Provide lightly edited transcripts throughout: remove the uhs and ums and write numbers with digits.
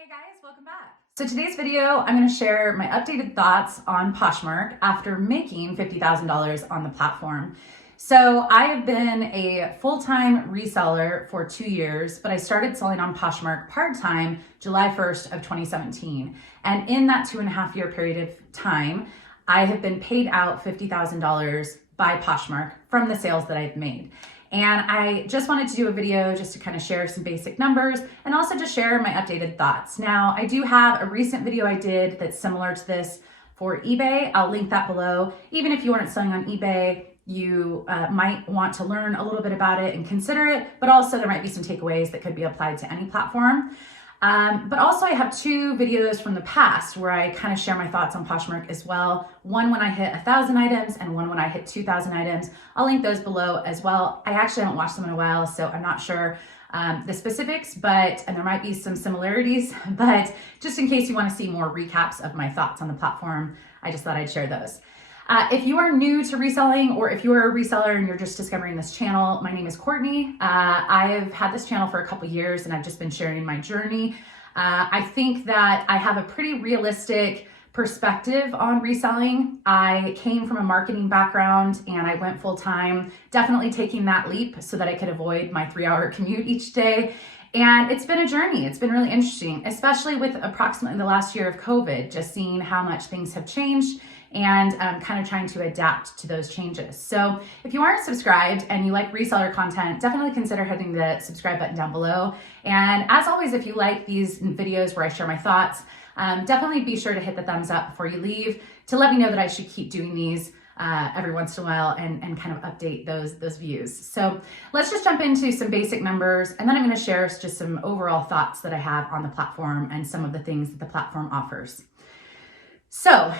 Hey guys, welcome back. So today's video, I'm going to share my updated thoughts on Poshmark after making $50,000 on the platform. So I have been a full-time reseller for 2 years, but I started selling on Poshmark part-time July 1st of 2017. And in that 2.5 year period of time, I have been paid out $50,000 by Poshmark from the sales that I've made. And I just wanted to do a video just to kind of share some basic numbers and also just share my updated thoughts. Now, I do have a recent video I did that's similar to this for eBay. I'll link that below. Even if you aren't selling on eBay, you might want to learn a little bit about it and consider it, but also there might be some takeaways that could be applied to any platform. But also I have 2 videos from the past where I kind of share my thoughts on Poshmark as well. One when I hit 1,000 items and one when I hit 2,000 items. I'll link those below as well. I actually haven't watched them in a while, so I'm not sure the specifics, and there might be some similarities, but just in case you want to see more recaps of my thoughts on the platform, I just thought I'd share those. If you are new to reselling, or if you are a reseller and you're just discovering this channel, my name is Courtney. I have had this channel for a couple years and I've just been sharing my journey. I think that I have a pretty realistic perspective on reselling. I came from a marketing background and I went full time, definitely taking that leap so that I could avoid my 3-hour commute each day. And it's been a journey. It's been really interesting, especially with approximately the last year of COVID, just seeing how much things have changed and kind of trying to adapt to those changes. So if you aren't subscribed and you like reseller content, definitely consider hitting the subscribe button down below. And as always, if you like these videos where I share my thoughts, definitely be sure to hit the thumbs up before you leave to let me know that I should keep doing these every once in a while and kind of update those views. So let's just jump into some basic numbers, and then I'm going to share just some overall thoughts that I have on the platform and some of the things that the platform offers. So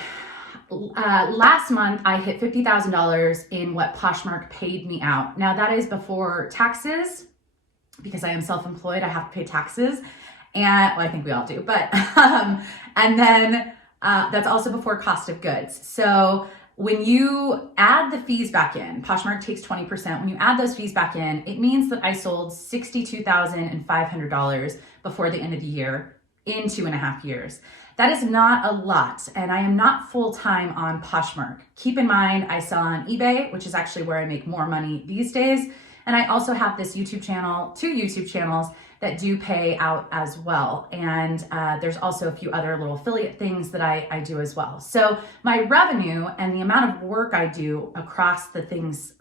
last month I hit $50,000 in what Poshmark paid me out. Now that is before taxes, because I am self-employed, I have to pay taxes, and well, I think we all do, but and then that's also before cost of goods. So when you add the fees back in, Poshmark takes 20%. When you add those fees back in, it means that I sold $62,500 before the end of the year in 2.5 years. That is not a lot, and I am not full-time on Poshmark. Keep in mind, I sell on eBay, which is actually where I make more money these days, and I also have this YouTube channel, 2 YouTube channels that do pay out as well, and there's also a few other little affiliate things that I do as well. So my revenue and the amount of work I do across the things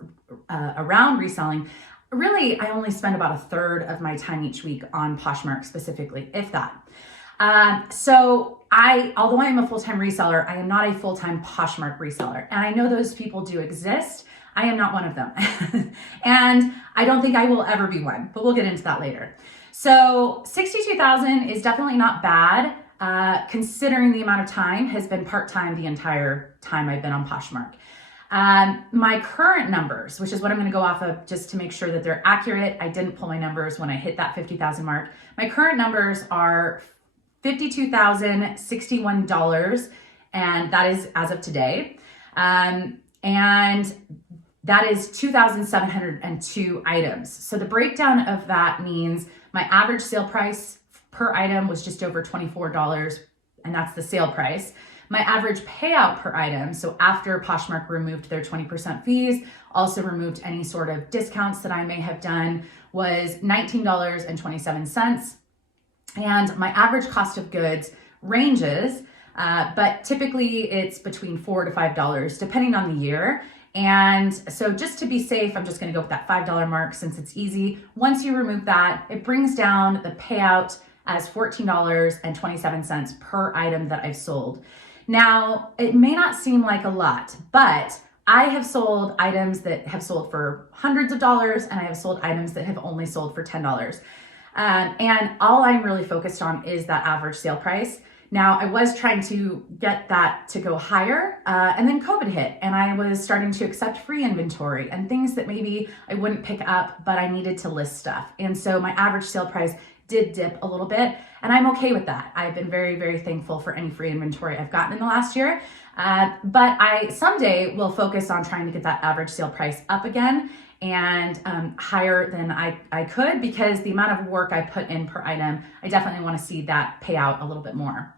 around reselling, really I only spend about 1/3 of my time each week on Poshmark specifically, if that. So although I am a full-time reseller, I am not a full-time Poshmark reseller. And I know those people do exist. I am not one of them. And I don't think I will ever be one, but we'll get into that later. So 62,000 is definitely not bad, considering the amount of time has been part-time the entire time I've been on Poshmark. My current numbers, which is what I'm going to go off of just to make sure that they're accurate. I didn't pull my numbers when I hit that 50,000 mark. My current numbers are $52,061, and that is as of today. And that is 2,702 items. So the breakdown of that means my average sale price per item was just over $24, and that's the sale price. My average payout per item, so after Poshmark removed their 20% fees, also removed any sort of discounts that I may have done, was $19.27. And my average cost of goods ranges, but typically it's between $4 to $5, depending on the year. And so just to be safe, I'm just going to go with that $5 mark since it's easy. Once you remove that, it brings down the payout as $14.27 per item that I've sold. Now, it may not seem like a lot, but I have sold items that have sold for hundreds of dollars, and I have sold items that have only sold for $10. And all I'm really focused on is that average sale price. Now, I was trying to get that to go higher, and then COVID hit, and I was starting to accept free inventory and things that maybe I wouldn't pick up, but I needed to list stuff. And so my average sale price did dip a little bit, and I'm okay with that. I've been very, very thankful for any free inventory I've gotten in the last year, but I someday will focus on trying to get that average sale price up again. and higher than I could, because the amount of work I put in per item, I definitely want to see that pay out a little bit more.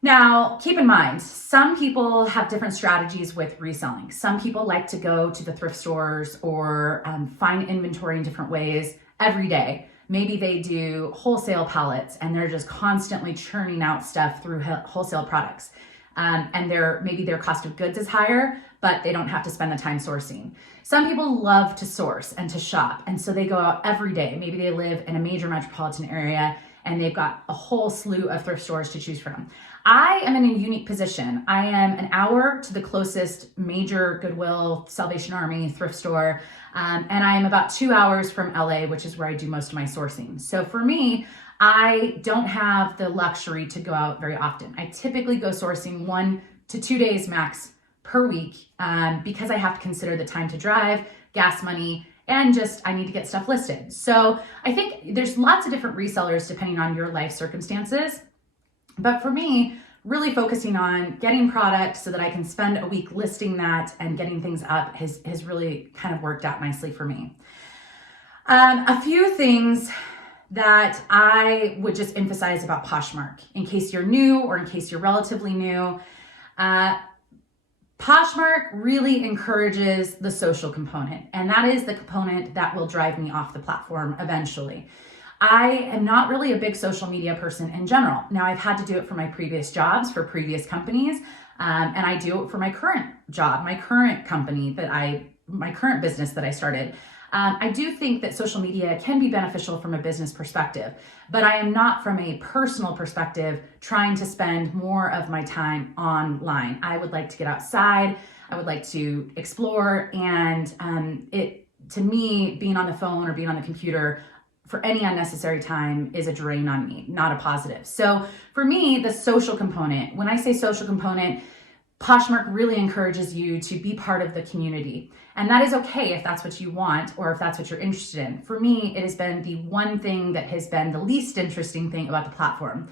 Now, keep in mind, some people have different strategies with reselling. Some people like to go to the thrift stores or find inventory in different ways every day. Maybe they do wholesale pallets and they're just constantly churning out stuff through wholesale products. And maybe their cost of goods is higher, but they don't have to spend the time sourcing. Some people love to source and to shop, and so they go out every day. Maybe they live in a major metropolitan area and they've got a whole slew of thrift stores to choose from. I am in a unique position. I am an hour to the closest major Goodwill, Salvation Army, thrift store, and I am about 2 hours from LA, which is where I do most of my sourcing. So for me, I don't have the luxury to go out very often. I typically go sourcing 1 to 2 days max per week, because I have to consider the time to drive, gas money, and just I need to get stuff listed. So I think there's lots of different resellers depending on your life circumstances. But for me, really focusing on getting product so that I can spend a week listing that and getting things up has really kind of worked out nicely for me. A few things that I would just emphasize about Poshmark, in case you're new or in case you're relatively new. Poshmark really encourages the social component, and that is the component that will drive me off the platform eventually. I am not really a big social media person in general. Now, I've had to do it for my previous jobs, for previous companies, and I do it for my current job, my current company my current business that I started. I do think that social media can be beneficial from a business perspective, but I am not, from a personal perspective, trying to spend more of my time online. I would like to get outside. I would like to explore, and to me, being on the phone or being on the computer for any unnecessary time is a drain on me, not a positive. So for me, the social component, when I say social component, Poshmark really encourages you to be part of the community. And that is okay if that's what you want or if that's what you're interested in. For me, it has been the one thing that has been the least interesting thing about the platform.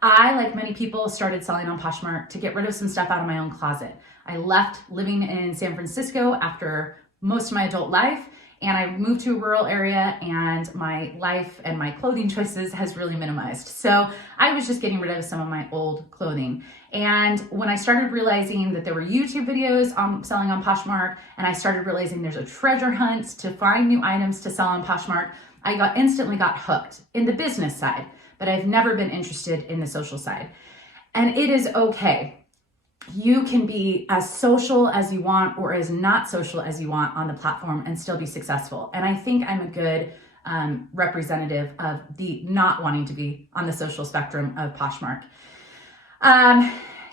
I, like many people, started selling on Poshmark to get rid of some stuff out of my own closet. I left living in San Francisco after most of my adult life, and I moved to a rural area, and my life and my clothing choices has really minimized. So I was just getting rid of some of my old clothing. And when I started realizing that there were YouTube videos on selling on Poshmark, and I started realizing there's a treasure hunt to find new items to sell on Poshmark, I instantly got hooked in the business side, but I've never been interested in the social side. And it is okay. You can be as social as you want or as not social as you want on the platform and still be successful. And I think I'm a good representative of the not wanting to be on the social spectrum of Poshmark.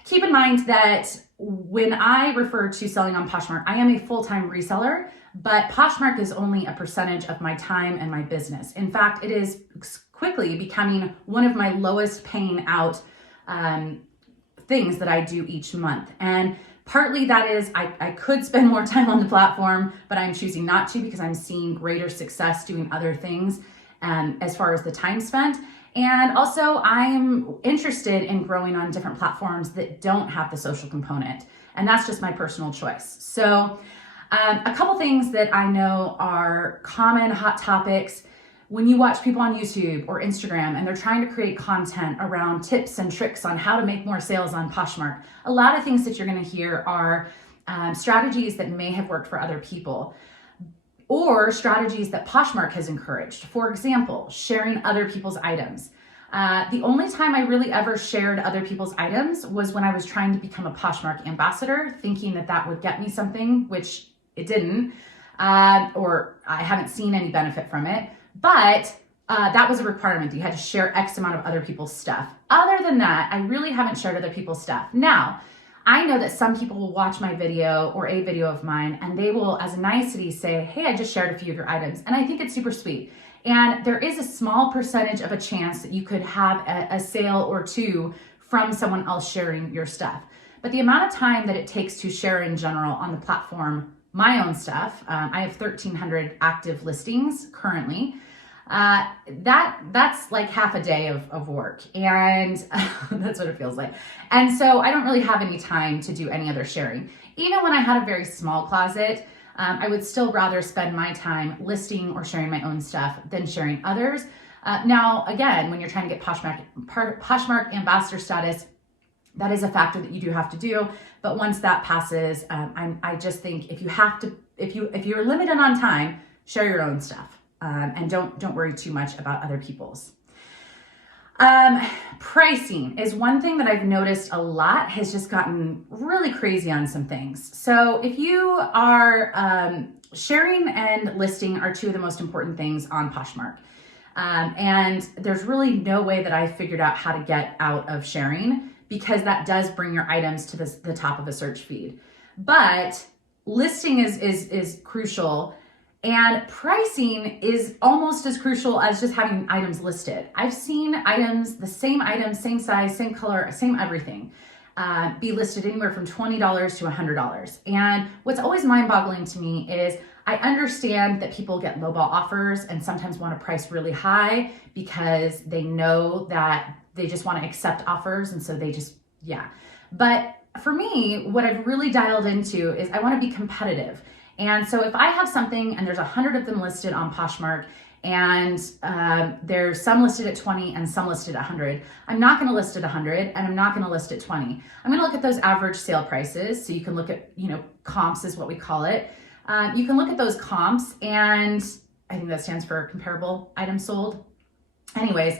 Keep in mind that when I refer to selling on Poshmark, I am a full-time reseller, but Poshmark is only a percentage of my time and my business. In fact, it is quickly becoming one of my lowest paying out things that I do each month. And partly that is I could spend more time on the platform, but I'm choosing not to because I'm seeing greater success doing other things as far as the time spent. And also I'm interested in growing on different platforms that don't have the social component. And that's just my personal choice. So a couple things that I know are common hot topics when you watch people on YouTube or Instagram and they're trying to create content around tips and tricks on how to make more sales on Poshmark. A lot of things that you're going to hear are strategies that may have worked for other people or strategies that Poshmark has encouraged. For example, sharing other people's items. The only time I really ever shared other people's items was when I was trying to become a Poshmark ambassador, thinking that that would get me something, which it didn't, or I haven't seen any benefit from it. But that was a requirement that you had to share X amount of other people's stuff. Other than that, I really haven't shared other people's stuff. Now, I know that some people will watch my video or a video of mine and they will, as a nicety, say, hey, I just shared a few of your items. And I think it's super sweet. And there is a small percentage of a chance that you could have a sale or two from someone else sharing your stuff. But the amount of time that it takes to share in general on the platform my own stuff, I have 1,300 active listings currently. That's like half a day of work, and that's what it feels like. And so I don't really have any time to do any other sharing. Even when I had a very small closet, I would still rather spend my time listing or sharing my own stuff than sharing others. Now, again, when you're trying to get Poshmark ambassador status, that is a factor that you do have to do. But once that passes, I just think if you're limited on time, share your own stuff, and don't worry too much about other people's. Pricing is one thing that I've noticed a lot has just gotten really crazy on some things. So if you are sharing and listing are two of the most important things on Poshmark. And there's really no way that I figured out how to get out of sharing, because that does bring your items to the top of the search feed. But listing is crucial, and pricing is almost as crucial as just having items listed. I've seen items, the same items, same size, same color, same everything, be listed anywhere from $20 to $100. And what's always mind-boggling to me is I understand that people get lowball offers and sometimes want to price really high because they know that they just want to accept offers, and so they just, yeah. But for me, what I've really dialed into is I want to be competitive. And so if I have something and there's 100 of them listed on Poshmark, and there's some listed at 20 and some listed at 100, I'm not going to list at 100 and I'm not going to list at 20. I'm going to look at those average sale prices. So you can look at, comps is what we call it. You can look at those comps, and I think that stands for comparable items sold. Anyways,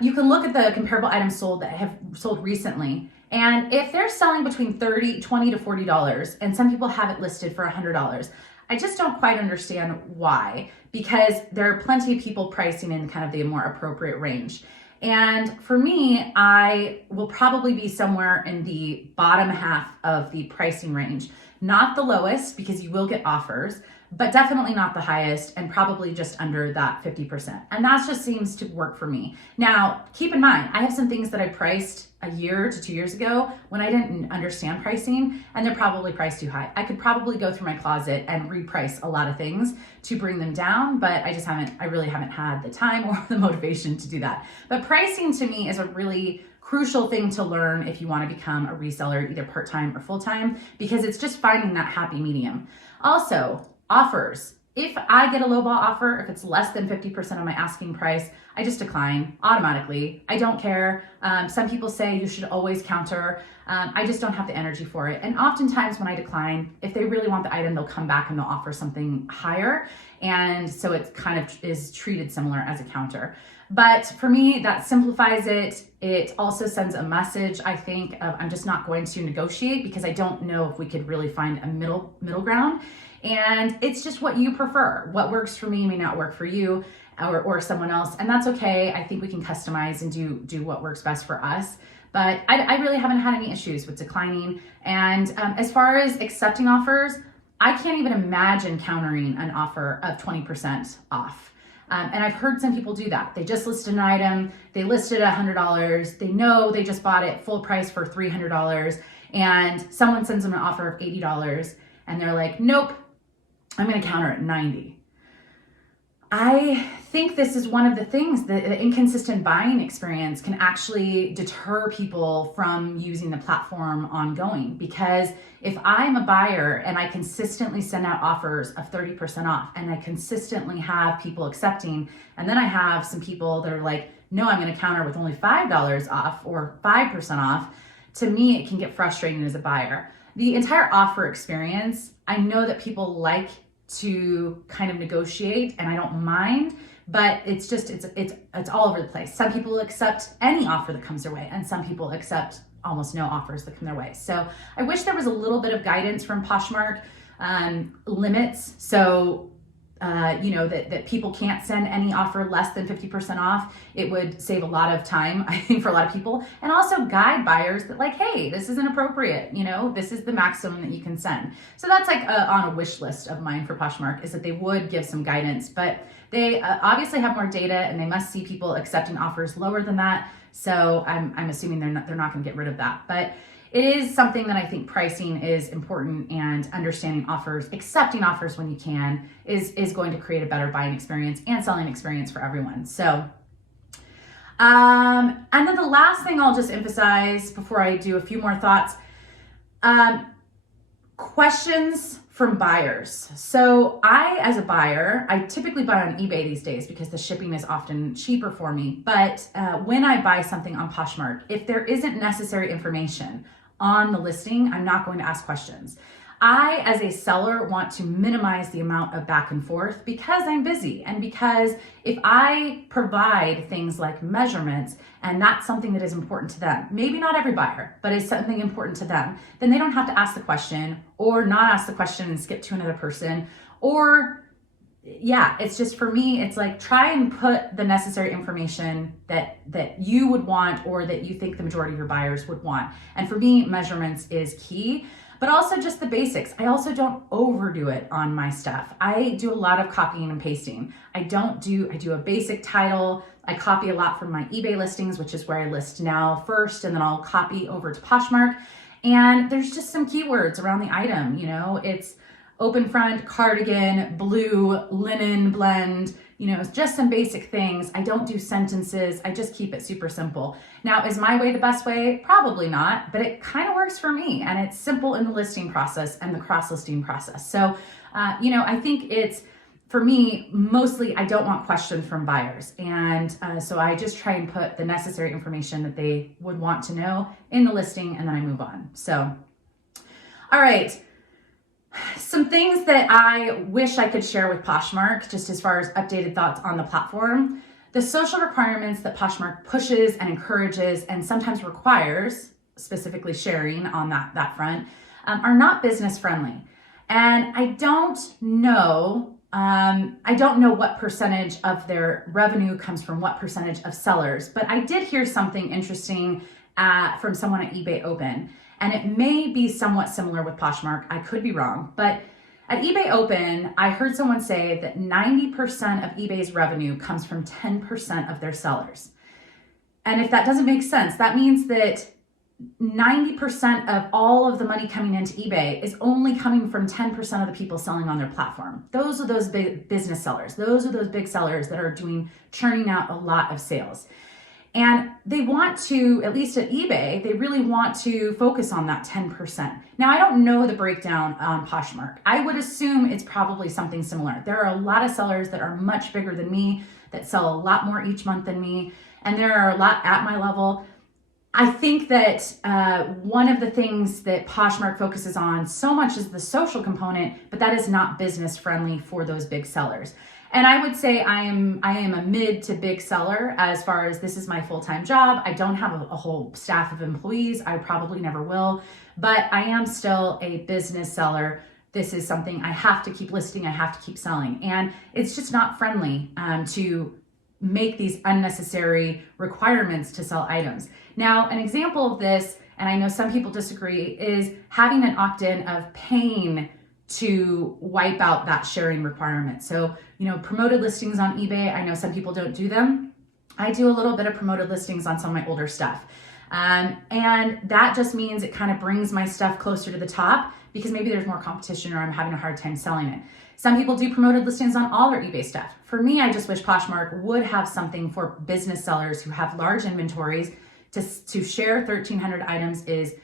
you can look at the comparable items sold that have sold recently. And if they're selling between $20 to $40, and some people have it listed for $100, I just don't quite understand why, because there are plenty of people pricing in kind of the more appropriate range. And for me, I will probably be somewhere in the bottom half of the pricing range, not the lowest, because you will get offers, but definitely not the highest, and probably just under that 50%. And that just seems to work for me. Now, keep in mind, I have some things that I priced a year to 2 years ago when I didn't understand pricing, and they're probably priced too high. I could probably go through my closet and reprice a lot of things to bring them down, but I really haven't had the time or the motivation to do that. But pricing to me is a really crucial thing to learn if you want to become a reseller, either part-time or full-time, because it's just finding that happy medium. Also, offers. If I get a lowball offer, if it's less than 50% of my asking price, I just decline automatically. I don't care. Some people say you should always counter. I just don't have the energy for it. And oftentimes when I decline, if they really want the item, they'll come back and they'll offer something higher. And so it kind of is treated similar as a counter. But for me, that simplifies it. It also sends a message, I think, of I'm just not going to negotiate, because I don't know if we could really find a middle ground. And it's just what you prefer. What works for me may not work for you or someone else, and that's okay. I think we can customize and do what works best for us. But I really haven't had any issues with declining. And as far as accepting offers, I can't even imagine countering an offer of 20% off. And I've heard some people do that. They just list an item, they listed at $100, they know they just bought it full price for $300, and someone sends them an offer of $80, and they're like, nope, I'm going to counter at 90. I think this is one of the things that the inconsistent buying experience can actually deter people from using the platform ongoing. Because if I'm a buyer and I consistently send out offers of 30% off, and I consistently have people accepting, and then I have some people that are like, no, I'm going to counter with only $5 off or 5% off, to me, it can get frustrating as a buyer. The entire offer experience, I know that people like to kind of negotiate, and I don't mind, but it's all over the place. Some people accept any offer that comes their way, and some people accept almost no offers that come their way. So I wish there was a little bit of guidance from Poshmark, limits. So that people can't send any offer less than 50% off. It would save a lot of time, I think, for a lot of people, and also guide buyers that, like, hey, this isn't appropriate. This is the maximum that you can send. So that's like on a wish list of mine for Poshmark, is that they would give some guidance, but they obviously have more data, and they must see people accepting offers lower than that. So I'm assuming they're not going to get rid of that, but it is something that I think pricing is important, and understanding offers, accepting offers when you can, is going to create a better buying experience and selling experience for everyone. So, and then the last thing I'll just emphasize before I do a few more thoughts, Questions from buyers. So I, as a buyer, I typically buy on eBay these days because the shipping is often cheaper for me. But when I buy something on Poshmark, if there isn't necessary information on the listing, I'm not going to ask questions. I, as a seller, want to minimize the amount of back and forth because I'm busy and because if I provide things like measurements and that's something that is important to them, maybe not every buyer, but is something important to them, then they don't have to ask the question or not ask the question and skip to another person. Or yeah, it's just, for me, it's like, try and put the necessary information that you would want or that you think the majority of your buyers would want. And for me, measurements is key. But also just the basics. I also don't overdo it on my stuff. I do a lot of copying and pasting. I do a basic title. I copy a lot from my eBay listings, which is where I list now first, and then I'll copy over to Poshmark. And there's just some keywords around the item. You know, it's open front, cardigan, blue, linen blend, you know, it's just some basic things. I don't do sentences. I just keep it super simple. Now, is my way the best way? Probably not, but it kind of works for me, and it's simple in the listing process and the cross-listing process. So, you know, I think it's, for me, mostly I don't want questions from buyers. And so I just try and put the necessary information that they would want to know in the listing, and then I move on. So, all right. Some things that I wish I could share with Poshmark, just as far as updated thoughts on the platform. The social requirements that Poshmark pushes and encourages and sometimes requires, specifically sharing on that front, are not business friendly. And I don't know what percentage of their revenue comes from what percentage of sellers, but I did hear something interesting from someone at eBay Open. And it may be somewhat similar with Poshmark. I could be wrong. But at eBay Open, I heard someone say that 90% of eBay's revenue comes from 10% of their sellers. And if that doesn't make sense, that means that 90% of all of the money coming into eBay is only coming from 10% of the people selling on their platform. Those are those big business sellers. Those are those big sellers that are churning out a lot of sales. And they want to, at least at eBay, they really want to focus on that 10%. Now, I don't know the breakdown on Poshmark. I would assume it's probably something similar. There are a lot of sellers that are much bigger than me, that sell a lot more each month than me, and there are a lot at my level. I think that one of the things that Poshmark focuses on so much is the social component, but that is not business friendly for those big sellers. And I would say I am a mid to big seller as far as this is my full-time job. I don't have a whole staff of employees. I probably never will, but I am still a business seller. This is something I have to keep listing. I have to keep selling. And it's just not friendly to make these unnecessary requirements to sell items. Now, an example of this, and I know some people disagree, is having an opt-in of paying to wipe out that sharing requirement. So, you know, promoted listings on eBay, I know some people don't do them. I do a little bit of promoted listings on some of my older stuff. And that just means it kind of brings my stuff closer to the top because maybe there's more competition or I'm having a hard time selling it. Some people do promoted listings on all their eBay stuff. For me, I just wish Poshmark would have something for business sellers who have large inventories. To share 1,300 items is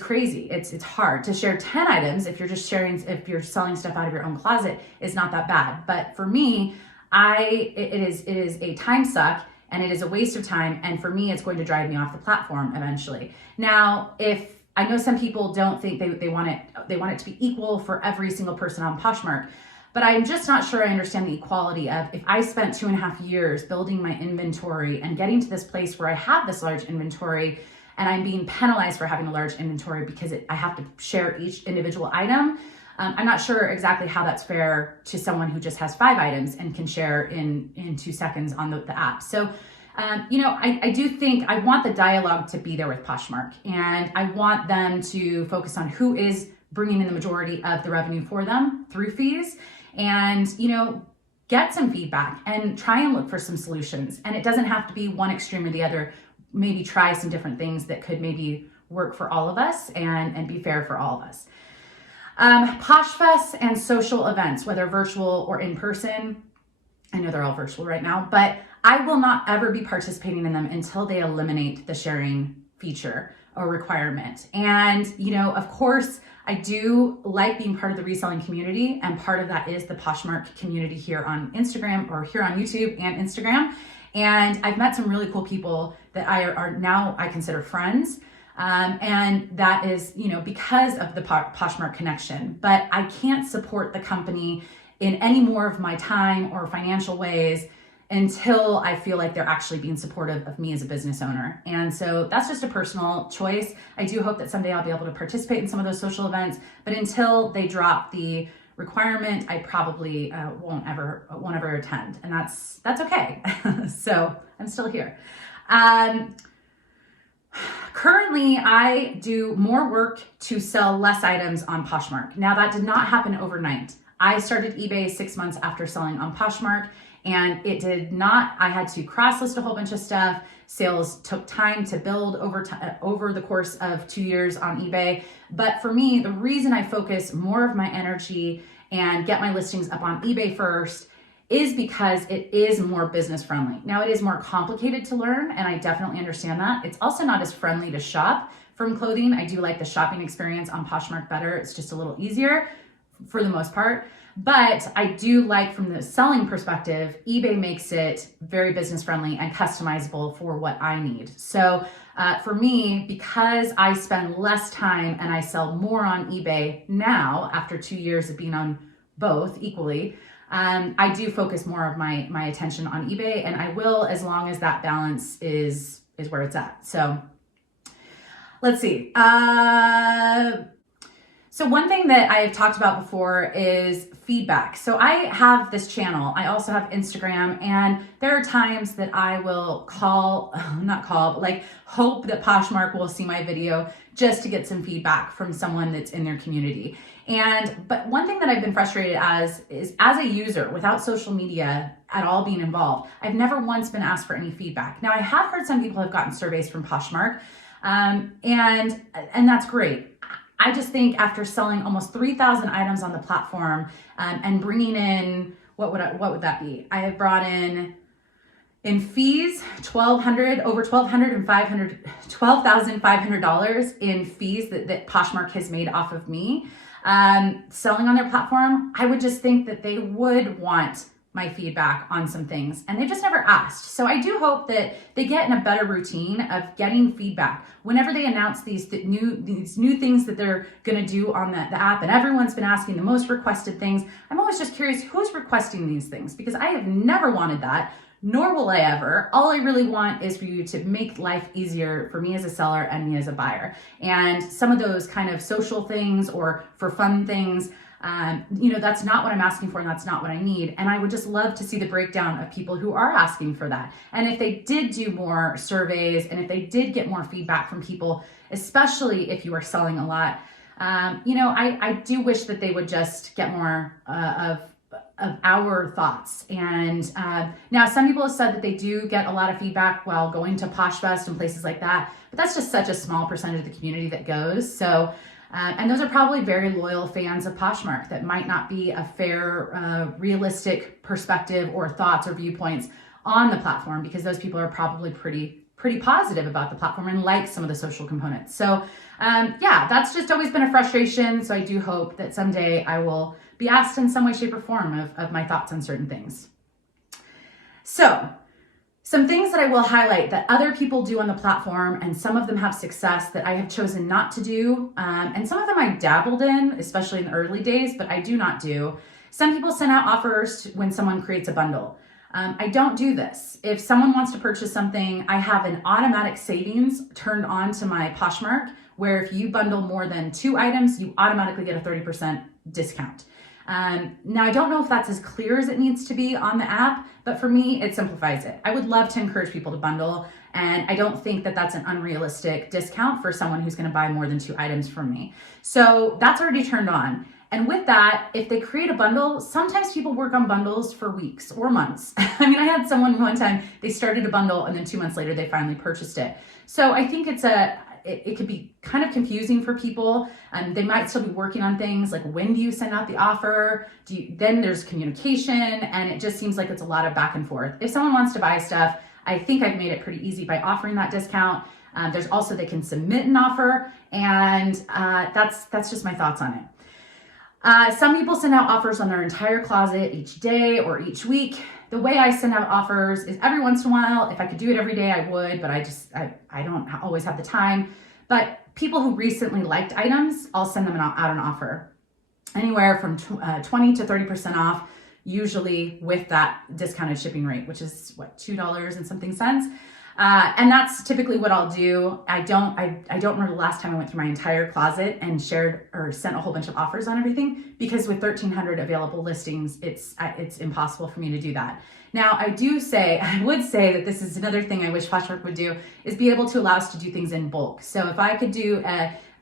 crazy. It's hard to share 10 items. If you're selling stuff out of your own closet, is not that bad. But for me, it is a time suck and it is a waste of time. And for me, it's going to drive me off the platform eventually. Now, if I know some people don't think they want it to be equal for every single person on Poshmark, but I'm just not sure I understand the equality of, if I spent 2.5 years building my inventory and getting to this place where I have this large inventory and I'm being penalized for having a large inventory because I have to share each individual item. I'm not sure exactly how that's fair to someone who just has 5 items and can share in 2 seconds on the app. So, you know, I do think I want the dialogue to be there with Poshmark, and I want them to focus on who is bringing in the majority of the revenue for them through fees, and, you know, get some feedback and try and look for some solutions. And it doesn't have to be one extreme or the other. Maybe try some different things that could maybe work for all of us and be fair for all of us. Poshfests and social events, whether virtual or in person, I know they're all virtual right now, but I will not ever be participating in them until they eliminate the sharing feature. a requirement. And, of course, I do like being part of the reselling community, and part of that is the Poshmark community here on Instagram, or here on YouTube and Instagram. And I've met some really cool people that I consider friends. And that is, because of the Poshmark connection. But I can't support the company in any more of my time or financial ways until I feel like they're actually being supportive of me as a business owner. And so that's just a personal choice. I do hope that someday I'll be able to participate in some of those social events, but until they drop the requirement, I probably won't ever attend, and that's okay. So I'm still here. Currently, I do more work to sell less items on Poshmark. Now, that did not happen overnight. I started eBay 6 months after selling on Poshmark, and it did not. I had to cross-list a whole bunch of stuff. Sales took time to build over the course of 2 years on eBay. But for me, the reason I focus more of my energy and get my listings up on eBay first is because it is more business friendly. Now, it is more complicated to learn, and I definitely understand that. It's also not as friendly to shop from clothing. I do like the shopping experience on Poshmark better. It's just a little easier for the most part. But I do like, from the selling perspective, eBay makes it very business friendly and customizable for what I need. So for me, because I spend less time and I sell more on eBay now after 2 years of being on both equally, I do focus more of my attention on eBay, and I will, as long as that balance is where it's at. So let's see. So one thing that I have talked about before is feedback. So I have this channel. I also have Instagram, and there are times that I will hope that Poshmark will see my video just to get some feedback from someone that's in their community. But one thing that I've been frustrated is as a user, without social media at all being involved, I've never once been asked for any feedback. Now, I have heard some people have gotten surveys from Poshmark, and that's great. I just think after selling almost 3,000 items on the platform, and bringing in, what would that be? I have brought in fees, $12,500 in fees that Poshmark has made off of me. Selling on their platform, I would just think that they would want my feedback on some things, and they just never asked. So I do hope that they get in a better routine of getting feedback whenever they announce these new things that they're going to do on the app. And everyone's been asking the most requested things. I'm always just curious, who's requesting these things? Because I have never wanted that, nor will I ever. All I really want is for you to make life easier for me as a seller and me as a buyer. And some of those kind of social things or for fun things, that's not what I'm asking for, and that's not what I need. And I would just love to see the breakdown of people who are asking for that. And if they did do more surveys, and if they did get more feedback from people, especially if you are selling a lot, I do wish that they would just get more of our thoughts. And now some people have said that they do get a lot of feedback while going to PoshFest and places like that, but that's just such a small percentage of the community that goes. So and those are probably very loyal fans of Poshmark that might not be a fair, realistic perspective or thoughts or viewpoints on the platform, because those people are probably pretty positive about the platform and like some of the social components. So that's just always been a frustration. So I do hope that someday I will be asked in some way, shape, or form of my thoughts on certain things. So some things that I will highlight that other people do on the platform, and some of them have success, that I have chosen not to do. And some of them I dabbled in, especially in the early days, but I do not do. Some people send out offers when someone creates a bundle. I don't do this. If someone wants to purchase something, I have an automatic savings turned on to my Poshmark, where if you bundle more than 2 items, you automatically get a 30% discount. Now, I don't know if that's as clear as it needs to be on the app, but for me, it simplifies it. I would love to encourage people to bundle, and I don't think that that's an unrealistic discount for someone who's going to buy more than 2 items from me. So that's already turned on. And with that, if they create a bundle, sometimes people work on bundles for weeks or months. I mean, I had someone one time, they started a bundle and then 2 months later, they finally purchased it. So I think it could be kind of confusing for people. They might still be working on things like, when do you send out the offer? Then there's communication, and it just seems like it's a lot of back and forth. If someone wants to buy stuff, I think I've made it pretty easy by offering that discount. There's also, they can submit an offer, and that's just my thoughts on it. Some people send out offers on their entire closet each day or each week. The way I send out offers is every once in a while. If I could do it every day, I would, but I don't always have the time. But people who recently liked items, I'll send them out an offer. Anywhere from 20 to 30% off, usually with that discounted shipping rate, which is what, $2 and something cents. And that's typically what I'll do. I don't remember the last time I went through my entire closet and shared or sent a whole bunch of offers on everything, because with 1,300 available listings, it's impossible for me to do that. Now, I would say that this is another thing I wish Poshmark would do, is be able to allow us to do things in bulk. So if I could do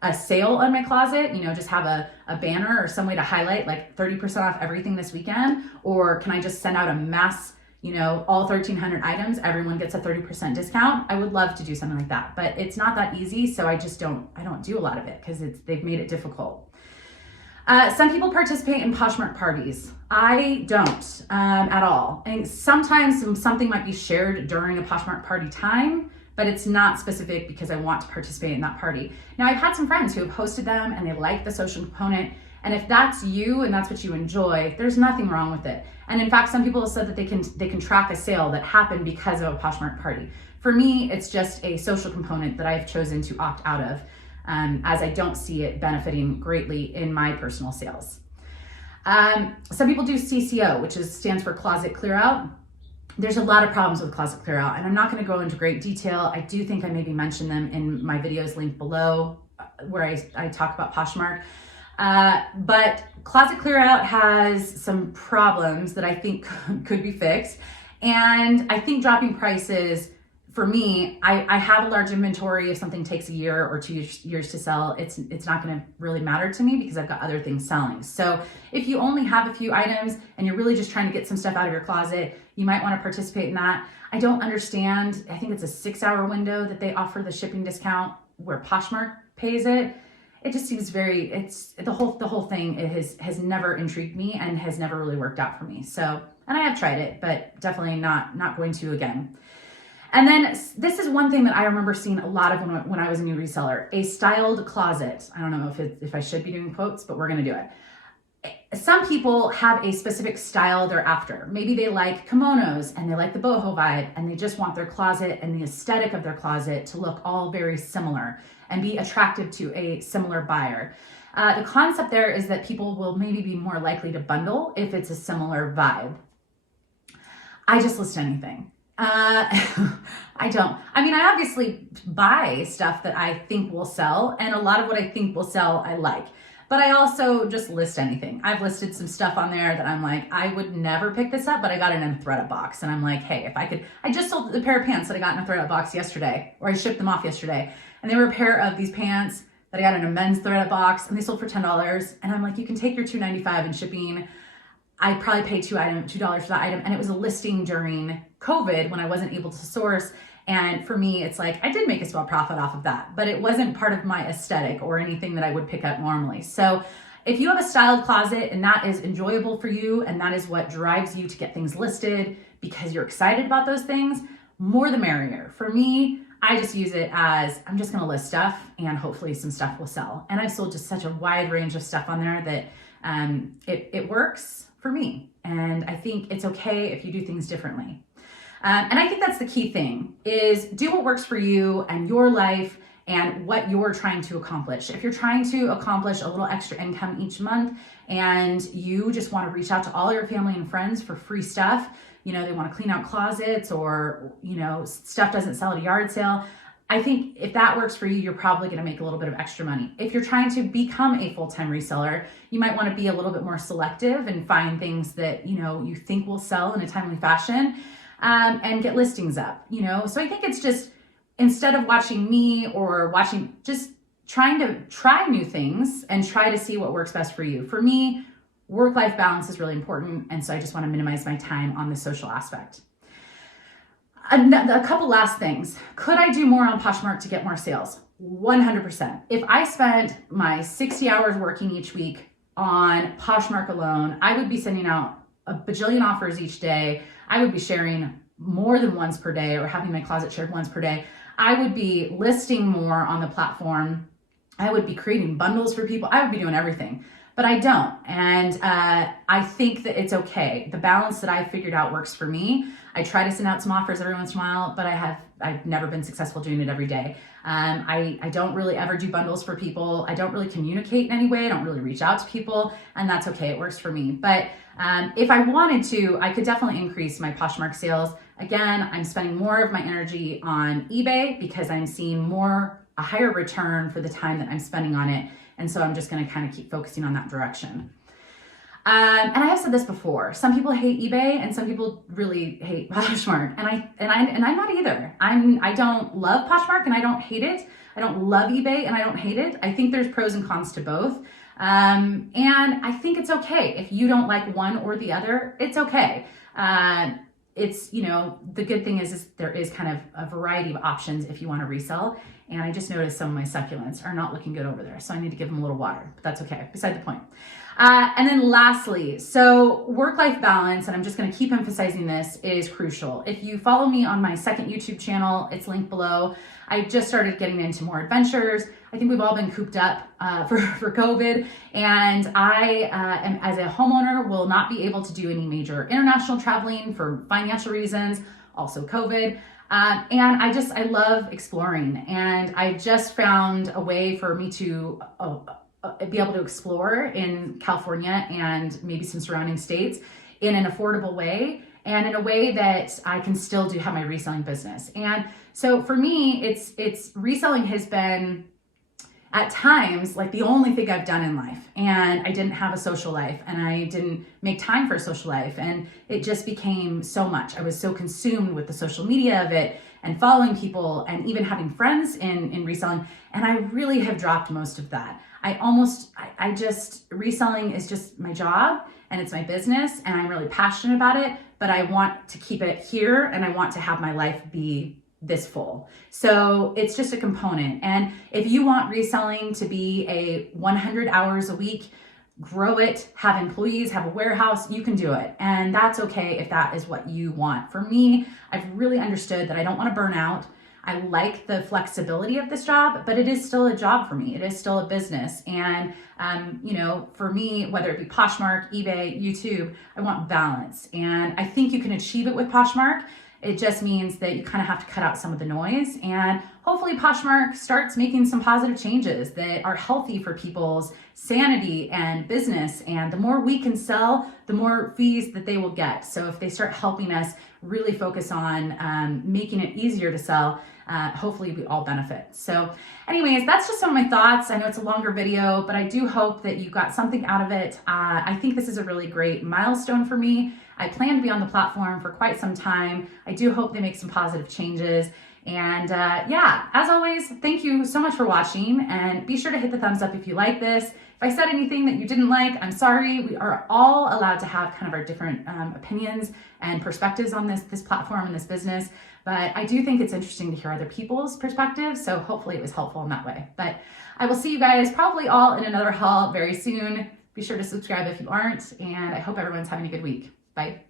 a sale on my closet, just have a banner or some way to highlight like 30% off everything this weekend, or can I just send out a mass, all 1,300 items, everyone gets a 30% discount. I would love to do something like that, but it's not that easy. So I don't do a lot of it because they've made it difficult. Some people participate in Poshmark parties. I don't at all. And sometimes something might be shared during a Poshmark party time, but it's not specific because I want to participate in that party. Now, I've had some friends who have hosted them and they like the social component. And if that's you and that's what you enjoy, there's nothing wrong with it. And in fact, some people have said that they can track a sale that happened because of a Poshmark party. For me, it's just a social component that I've chosen to opt out of, as I don't see it benefiting greatly in my personal sales. Some people do CCO, which stands for Closet Clear Out. There's a lot of problems with Closet Clear Out, and I'm not going to go into great detail. I do think I maybe mentioned them in my videos linked below where I talk about Poshmark. But Closet Clear Out has some problems that I think could be fixed. And I think dropping prices, for me, I have a large inventory. If something takes a year or 2 years to sell, it's not going to really matter to me because I've got other things selling. So if you only have a few items and you're really just trying to get some stuff out of your closet, you might want to participate in that. I don't understand. I think it's a 6-hour window that they offer the shipping discount where Poshmark pays it. It just seems the whole thing has never intrigued me and has never really worked out for me. So, and I have tried it, but definitely not going to again. And then this is one thing that I remember seeing a lot of when I was a new reseller, a styled closet. I don't know if I should be doing quotes, but we're going to do it. Some people have a specific style they're after. Maybe they like kimonos and they like the boho vibe and they just want their closet and the aesthetic of their closet to look all very similar and be attractive to a similar buyer. The concept there is that people will maybe be more likely to bundle if it's a similar vibe. I just list anything. I don't. I mean, I obviously buy stuff that I think will sell, and a lot of what I think will sell, I like. But I also just list anything. I've listed some stuff on there that I'm like, I would never pick this up, but I got it in a ThredUp box. And I'm like, hey, if I could, I just sold a pair of pants that I got in a ThredUp box yesterday, or I shipped them off yesterday. And they were a pair of these pants that I got in a men's ThredUp box, and they sold for $10. And I'm like, you can take your $2.95 in shipping. I probably paid $2 for that item. And it was a listing during COVID when I wasn't able to source. And for me, it's like, I did make a small profit off of that, but it wasn't part of my aesthetic or anything that I would pick up normally. So if you have a styled closet and that is enjoyable for you, and that is what drives you to get things listed because you're excited about those things, more the merrier. For me, I just use it as, I'm just going to list stuff and hopefully some stuff will sell. And I've sold just such a wide range of stuff on there that it works for me. And I think it's okay if you do things differently. And I think that's the key thing, is do what works for you and your life and what you're trying to accomplish. If you're trying to accomplish a little extra income each month and you just want to reach out to all your family and friends for free stuff, they want to clean out closets, or, stuff doesn't sell at a yard sale, I think if that works for you, you're probably going to make a little bit of extra money. If you're trying to become a full-time reseller, you might want to be a little bit more selective and find things that, you think will sell in a timely fashion. And get listings up, So I think it's just, instead of watching me or just trying to try new things and try to see what works best for you. For me, work-life balance is really important. And so I just want to minimize my time on the social aspect. A couple last things. Could I do more on Poshmark to get more sales? 100%. If I spent my 60 hours working each week on Poshmark alone, I would be sending out a bajillion offers each day. I would be sharing more than once per day or having my closet shared once per day. I would be listing more on the platform. I would be creating bundles for people. I would be doing everything, but I don't. And I think that it's okay. The balance that I figured out works for me. I try to send out some offers every once in a while, but I've never been successful doing it every day. I don't really ever do bundles for people. I don't really communicate in any way. I don't really reach out to people, and that's okay. It works for me. But if I wanted to, I could definitely increase my Poshmark sales. Again, I'm spending more of my energy on eBay because I'm seeing a higher return for the time that I'm spending on it. And so I'm just going to kind of keep focusing on that direction. And I have said this before, some people hate eBay and some people really hate Poshmark. And I'm not either. I don't love Poshmark and I don't hate it. I don't love eBay and I don't hate it. I think there's pros and cons to both. And I think it's okay. If you don't like one or the other, it's okay. It's, the good thing is there is kind of a variety of options if you want to resell. And I just noticed some of my succulents are not looking good over there. So I need to give them a little water, but that's okay. Beside the point. And then lastly, so work-life balance, and I'm just going to keep emphasizing this, is crucial. If you follow me on my second YouTube channel, it's linked below. I just started getting into more adventures. I think we've all been cooped up for COVID, and I am, as a homeowner, will not be able to do any major international traveling for financial reasons, also COVID. And I love exploring, and I just found a way for me to be able to explore in California and maybe some surrounding states in an affordable way, and in a way that I can still have my reselling business. And so for me, it's reselling has been at times like the only thing I've done in life, and I didn't have a social life, and I didn't make time for a social life, and it just became so much. I was so consumed with the social media of it and following people and even having friends in reselling, and I really have dropped most of that. Reselling is just my job and it's my business, and I'm really passionate about it, but I want to keep it here, and I want to have my life be this full. So it's just a component. And if you want reselling to be a 100 hours a week, grow it, have employees, have a warehouse, you can do it. And that's okay if that is what you want. For me, I've really understood that I don't want to burn out. I like the flexibility of this job, but it is still a job for me. It is still a business. And, for me, whether it be Poshmark, eBay, YouTube, I want balance. And I think you can achieve it with Poshmark. It just means that you kind of have to cut out some of the noise, and hopefully Poshmark starts making some positive changes that are healthy for people's sanity and business. And the more we can sell, the more fees that they will get. So if they start helping us really focus on making it easier to sell, hopefully we all benefit. So anyways, that's just some of my thoughts. I know it's a longer video, but I do hope that you got something out of it. I think this is a really great milestone for me. I plan to be on the platform for quite some time. I do hope they make some positive changes. And as always, thank you so much for watching, and be sure to hit the thumbs up if you like this. If I said anything that you didn't like, I'm sorry. We are all allowed to have kind of our different opinions and perspectives on this platform and this business. But I do think it's interesting to hear other people's perspectives. So hopefully it was helpful in that way. But I will see you guys probably all in another haul very soon. Be sure to subscribe if you aren't. And I hope everyone's having a good week. Bye.